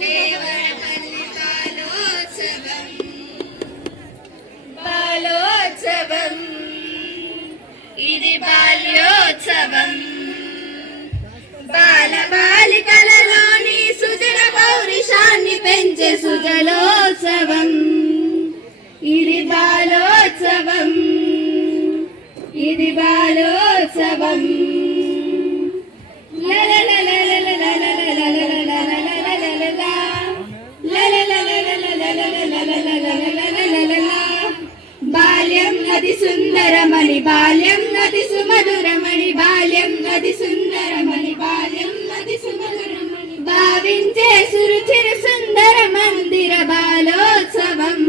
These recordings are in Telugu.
దేవరపల్లి బాలోత్సవం ఇది బాల్యోత్సవం బాలబాలికలలోని సుజల పౌరుషాన్ని పెంచే సుజలోత్సవం ఇది బాలోత్సవం ఇది బాలోత్సవం బాల్యం అది సుందరమణి బాల్యం అది సుమధురమణి బాల్యం అది సుందరమణి బాల్యం అది సుమధురమణి భావించే సురుచిరు సుందర మందిర బాలోత్సవం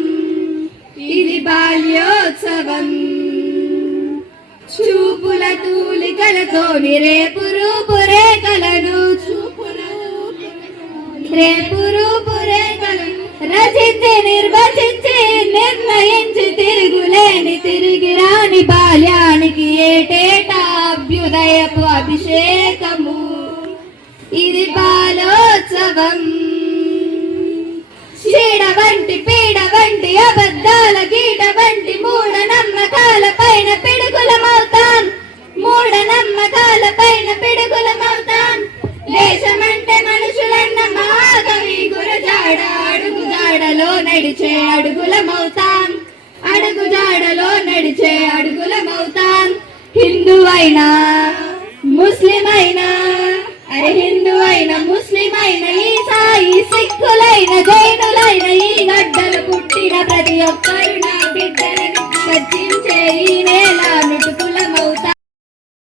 ఇది బాల్యోత్సవం చూపుల తూలికలతోని రేపు రూపు రేఖలను రేపు రూపు రేఖలను రచించి నిర్వచించి నిర్ణయించి తిరుగులేని తిరిగి రాని బాల్యానికి ఏటేటా అభ్యుదయపు అభిషేకము ఇది బాలోత్సవం చీడ వంటి పీడ వంటి అబద్ధాల గీట వంటి మూఢ నమ్మకాల పైన పిడుగులమవుతాం మూఢ నమ్మకాల పైన పిడుగులమవుతాం దేశమంటే మనుషులన్న మహాకవి గురజాడ అడుగు జాడలో నడిచే అడుగులమవుతాం అడుగు జాడలో నడిచే అడుగులమవుతాం హిందూ అయినా ముస్లిం అయినా అరే హిందూ అయినా ముస్లిం అయినా ఈసాయి సిక్కులైన జైనులైన ఈ గడ్డలు పుట్టిన ప్రతి ఒక్కరు నా బిడ్డలని రచించే ఈ నేల